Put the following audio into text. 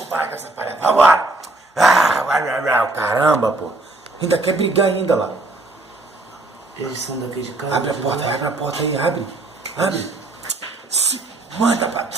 vamos parar com essa palha, vambora! Caramba, pô. Ainda quer brigar ainda lá. Eles são daqui de casa. Abre a porta aí, abre. Se manda pra...